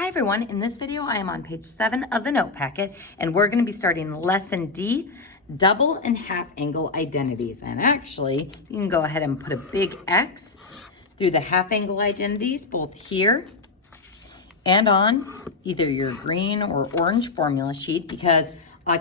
Hi everyone, in this video I am on page 7 of the note packet and we're going to be starting lesson D, double and half angle identities. And actually, you can go ahead and put a big X through the half angle identities, both here and on either your green or orange formula sheet, because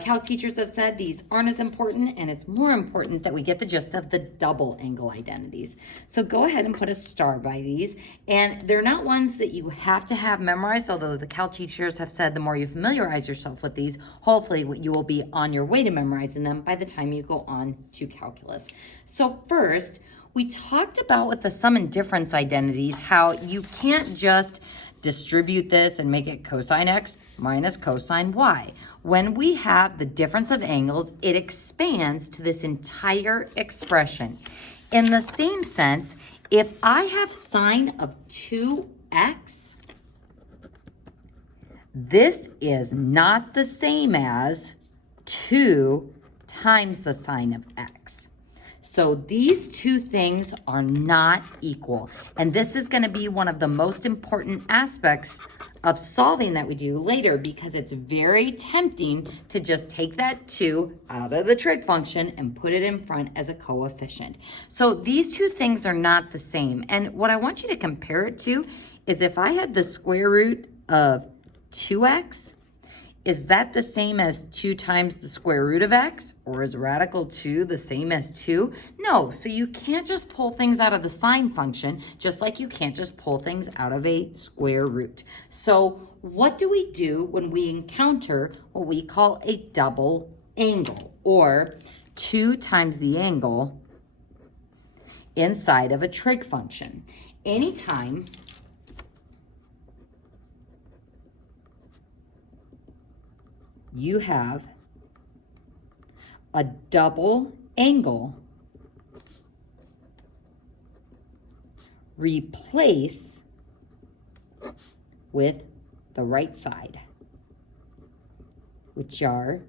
calc teachers have said these aren't as important, and it's more important that we get the gist of the double angle identities. So go ahead and put a star by these, and they're not ones that you have to have memorized, although the calc teachers have said the more you familiarize yourself with these, hopefully you will be on your way to memorizing them by the time you go on to calculus. So first, we talked about with the sum and difference identities how you can't just distribute this and make it cosine x minus cosine y. When we have the difference of angles, it expands to this entire expression. In the same sense, if I have sine of 2x, this is not the same as 2 times the sine of x. So these two things are not equal. And this is going to be one of the most important aspects of solving that we do later, because it's very tempting to just take that 2 out of the trig function and put it in front as a coefficient. So these two things are not the same. And what I want you to compare it to is if I had the square root of 2x, is that the same as 2 times the square root of x? Or is radical 2 the same as 2? No, so you can't just pull things out of the sine function, just like you can't just pull things out of a square root. So what do we do when we encounter what we call a double angle, or 2 times the angle inside of a trig function? Anytime you have a double angle, replace with the right side, which are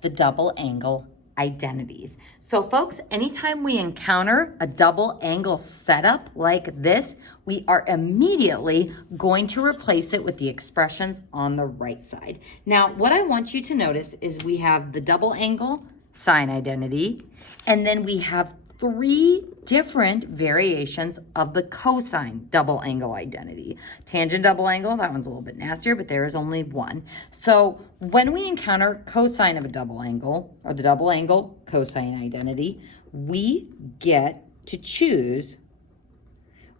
the double angle identities. So folks, anytime we encounter a double angle setup like this, we are immediately going to replace it with the expressions on the right side. Now, what I want you to notice is we have the double angle sine identity, and then we have 3 different variations of the cosine double angle identity. Tangent double angle, that one's a little bit nastier, but there is only one. So when we encounter cosine of a double angle, or the double angle cosine identity, we get to choose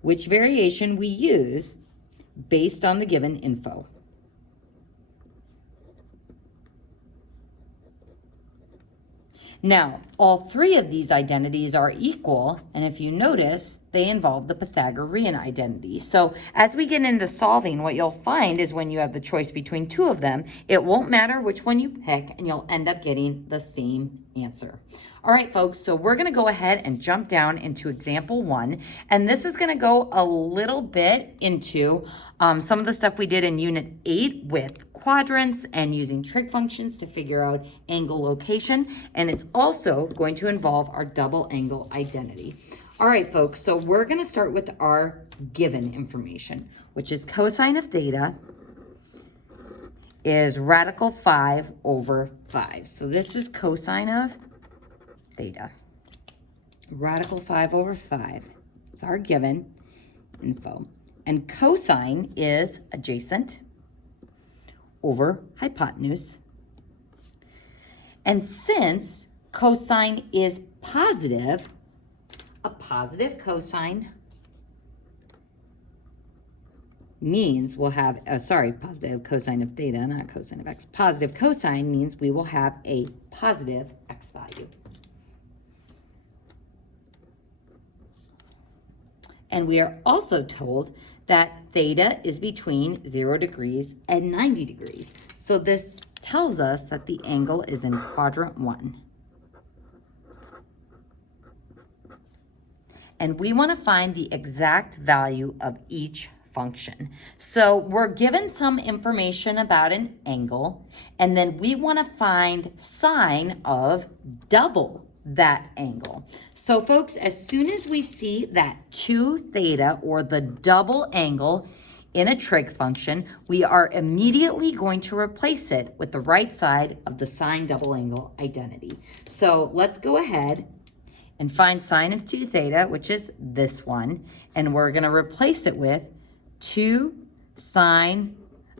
which variation we use based on the given info. Now, all 3 of these identities are equal, and if you notice, they involve the Pythagorean identity. So as we get into solving, what you'll find is when you have the choice between 2 of them, it won't matter which one you pick, and you'll end up getting the same answer. All right, folks, so we're going to go ahead and jump down into example 1, and this is going to go a little bit into some of the stuff we did in unit 8 with quadrants and using trig functions to figure out angle location, and it's also going to involve our double angle identity. All right, folks, so we're going to start with our given information, which is cosine of theta is radical 5 over 5. So this is cosine of theta, radical 5 over 5. It's our given info. And cosine is adjacent over hypotenuse. And since cosine is positive, a positive cosine means we'll have, positive cosine of theta, not cosine of x. Positive cosine means we will have a positive x value. And we are also told that theta is between 0 degrees and 90 degrees. So this tells us that the angle is in quadrant 1. And we want to find the exact value of each function. So we're given some information about an angle, and then we want to find sine of double that angle. So folks, as soon as we see that 2 theta, or the double angle, in a trig function, we are immediately going to replace it with the right side of the sine double angle identity. So let's go ahead and find sine of 2 theta, which is this one, and we're going to replace it with 2 sine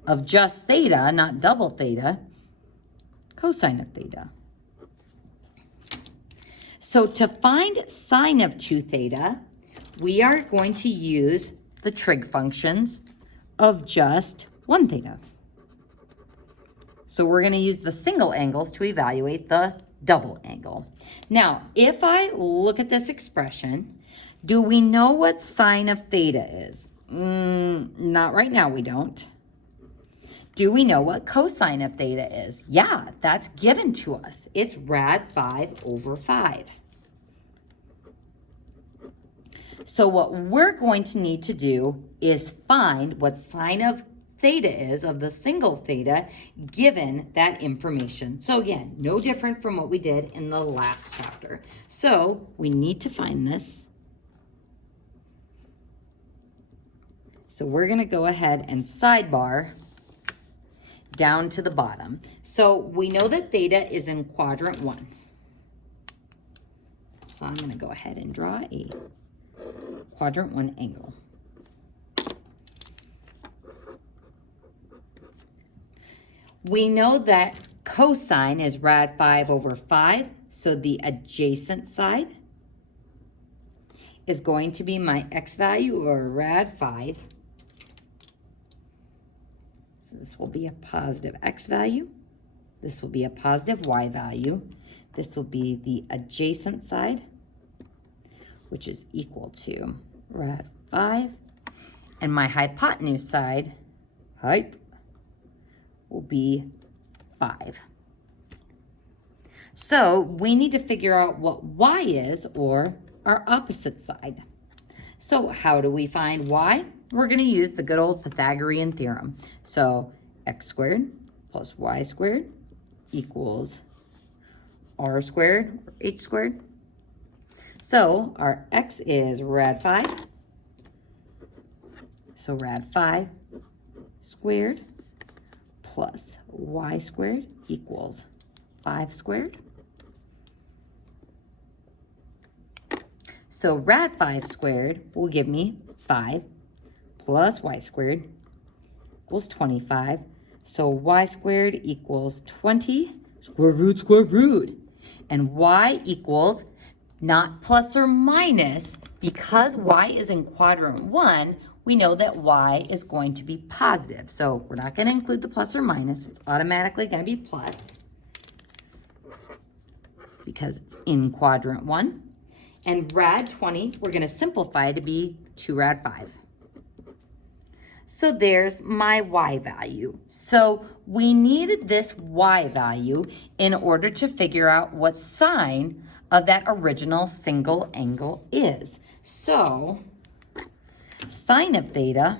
of just theta, not double theta, cosine of theta. So to find sine of 2 theta, we are going to use the trig functions of just 1 theta. So we're going to use the single angles to evaluate the double angle. Now, if I look at this expression, do we know what sine of theta is? Not right now, we don't. Do we know what cosine of theta is? Yeah, that's given to us. It's rad 5 over 5. So what we're going to need to do is find what sine of theta is, of the single theta, given that information. So again, no different from what we did in the last chapter. So we need to find this. So we're going to go ahead and sidebar down to the bottom. So we know that theta is in quadrant 1. So I'm going to go ahead and draw a quadrant 1 angle. We know that cosine is rad 5 over 5, so the adjacent side is going to be my x value, or rad 5. So this will be a positive x value. This will be a positive y value. This will be the adjacent side, which is equal to rad 5. And my hypotenuse side, will be 5. So we need to figure out what y is, or our opposite side. So how do we find y? We're going to use the good old Pythagorean theorem. So x squared plus y squared equals r squared, or h squared. So our x is rad 5. So rad 5 squared plus y squared equals 5 squared. So rad 5 squared will give me 5 plus y squared equals 25. So y squared equals 20, square root. And y equals not plus or minus, because y is in quadrant 1, we know that y is going to be positive. So we're not going to include the plus or minus. It's automatically going to be plus because it's in quadrant 1. And rad 20, we're going to simplify to be 2 rad 5. So there's my y value. So we needed this y value in order to figure out what sine of that original single angle is. So sine of theta,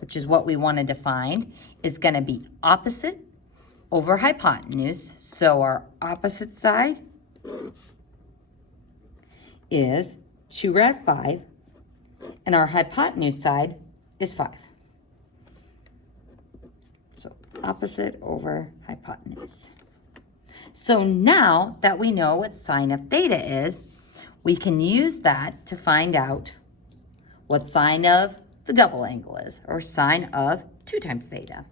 which is what we wanted to find, is going to be opposite over hypotenuse. So our opposite side is 2 rad 5, and our hypotenuse side is 5. So opposite over hypotenuse. So now that we know what sine of theta is, we can use that to find out what sine of the double angle is, or sine of 2 times theta.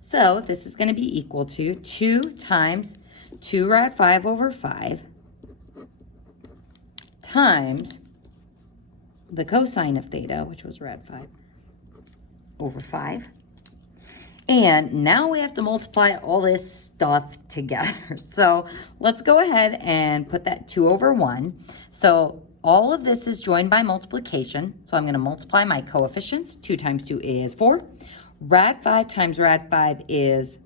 So this is going to be equal to 2 times 2 rad 5 over 5 times the cosine of theta, which was rad 5 over 5. And now we have to multiply all this stuff together. So let's go ahead and put that 2 over 1. So all of this is joined by multiplication. So I'm going to multiply my coefficients. 2 times 2 is 4. Rad 5 times rad 5 is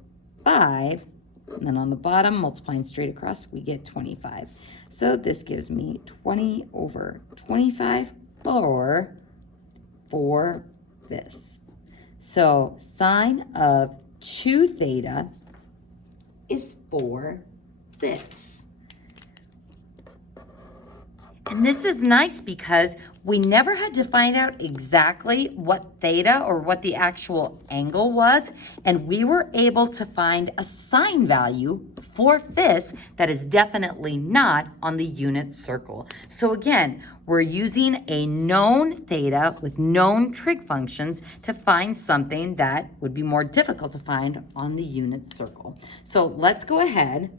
5. And then on the bottom, multiplying straight across, we get 25. So this gives me 20 over 25 for this. So sine of 2 theta is 4 this. And this is nice because we never had to find out exactly what theta or what the actual angle was, and we were able to find a sine value for this that is definitely not on the unit circle. So again, we're using a known theta with known trig functions to find something that would be more difficult to find on the unit circle. So let's go ahead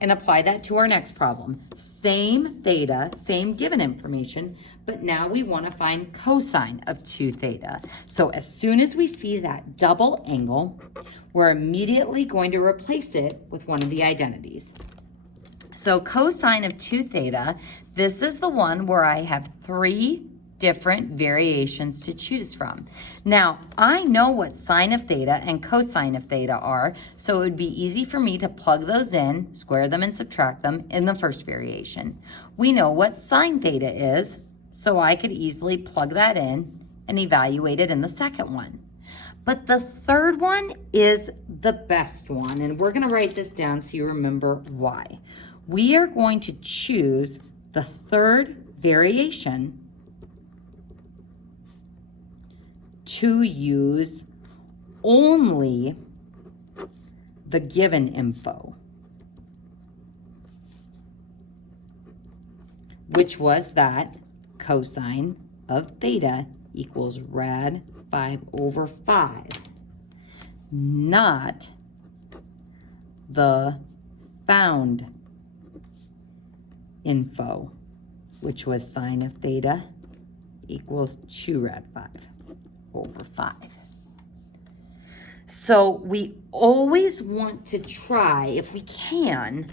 and apply that to our next problem. Same theta, same given information, but now we want to find cosine of 2 theta. So as soon as we see that double angle, we're immediately going to replace it with one of the identities. So cosine of 2 theta, this is the one where I have 3 different variations to choose from. Now, I know what sine of theta and cosine of theta are, so it would be easy for me to plug those in, square them and subtract them in the first variation. We know what sine theta is, so I could easily plug that in and evaluate it in the second one. But the third one is the best one, and we're going to write this down so you remember why. We are going to choose the third variation to use only the given info, which was that cosine of theta equals rad 5 over 5, not the found info, which was sine of theta equals 2 rad 5 over 5. So we always want to try, if we can,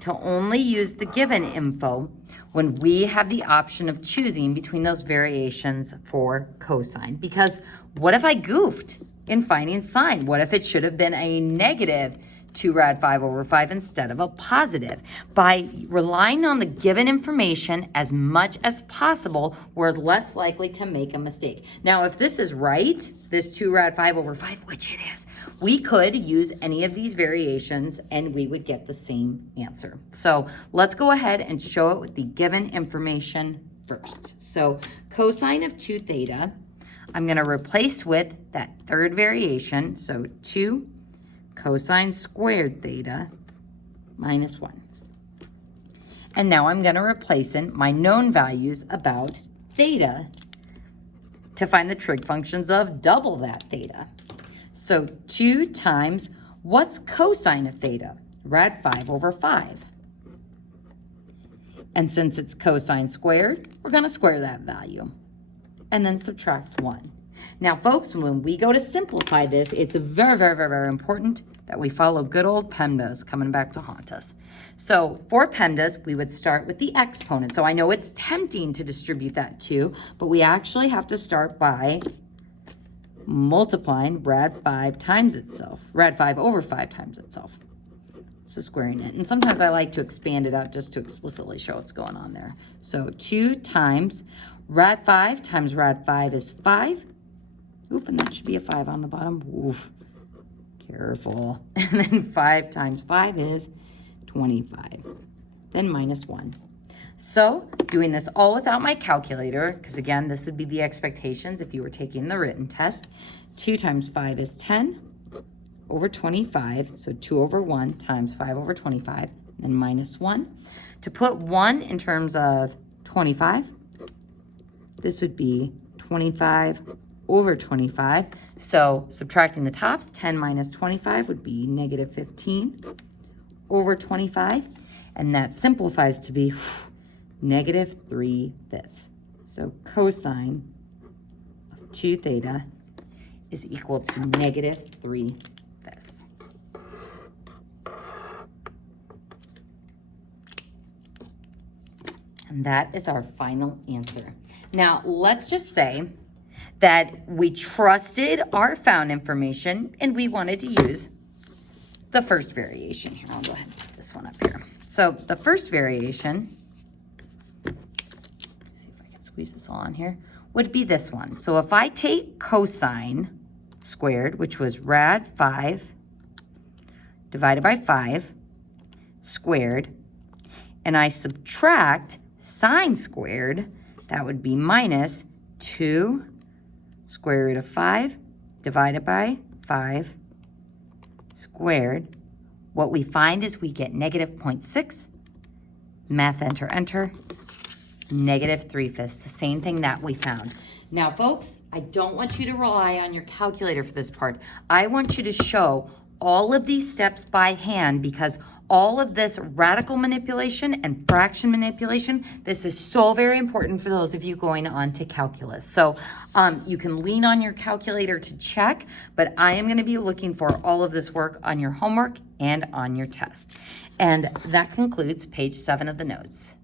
to only use the given info when we have the option of choosing between those variations for cosine. Because what if I goofed in finding sine? What if it should have been a negative 2 rad 5 over 5 instead of a positive? By relying on the given information as much as possible, we're less likely to make a mistake. Now, if this is right, this 2 rad 5 over 5, which it is, we could use any of these variations and we would get the same answer. So let's go ahead and show it with the given information first. So cosine of 2 theta, I'm going to replace with that third variation, so 2 cosine squared theta minus 1. And now I'm going to replace in my known values about theta to find the trig functions of double that theta. So 2 times, what's cosine of theta? Rad 5 over 5. And since it's cosine squared, we're going to square that value. And then subtract 1. Now, folks, when we go to simplify this, it's very, very, very, very important that we follow good old PEMDAS coming back to haunt us. So for PEMDAS, we would start with the exponent. So I know it's tempting to distribute that too, but we actually have to start by multiplying rad 5 times itself, rad 5 over 5 times itself. So squaring it. And sometimes I like to expand it out just to explicitly show what's going on there. So 2 times rad 5 times rad 5 is 5. Oop, and that should be a 5 on the bottom. Oof. Careful. And then 5 times 5 is 25. Then minus 1. So doing this all without my calculator, because again, this would be the expectations if you were taking the written test. 2 times 5 is 10 over 25. So 2 over 1 times 5 over 25, then minus 1. To put 1 in terms of 25, this would be 25 over 25. So subtracting the tops, 10 minus 25 would be negative 15 over 25. And that simplifies to be negative 3/5. So cosine of 2 theta is equal to negative 3/5. And that is our final answer. Now, let's just say that we trusted our found information and we wanted to use the first variation. Here, I'll go ahead and put this one up here. So the first variation, see if I can squeeze this all on here, would be this one. So if I take cosine squared, which was rad 5 divided by 5 squared, and I subtract sine squared, that would be minus 2 square root of 5 divided by 5 squared. What we find is we get negative 0.6. Math, enter, enter. Negative 3/5, the same thing that we found. Now, folks, I don't want you to rely on your calculator for this part. I want you to show all of these steps by hand, because all of this radical manipulation and fraction manipulation, this is so very important for those of you going on to calculus. So you can lean on your calculator to check, but I am going to be looking for all of this work on your homework and on your test. And that concludes page 7 of the notes.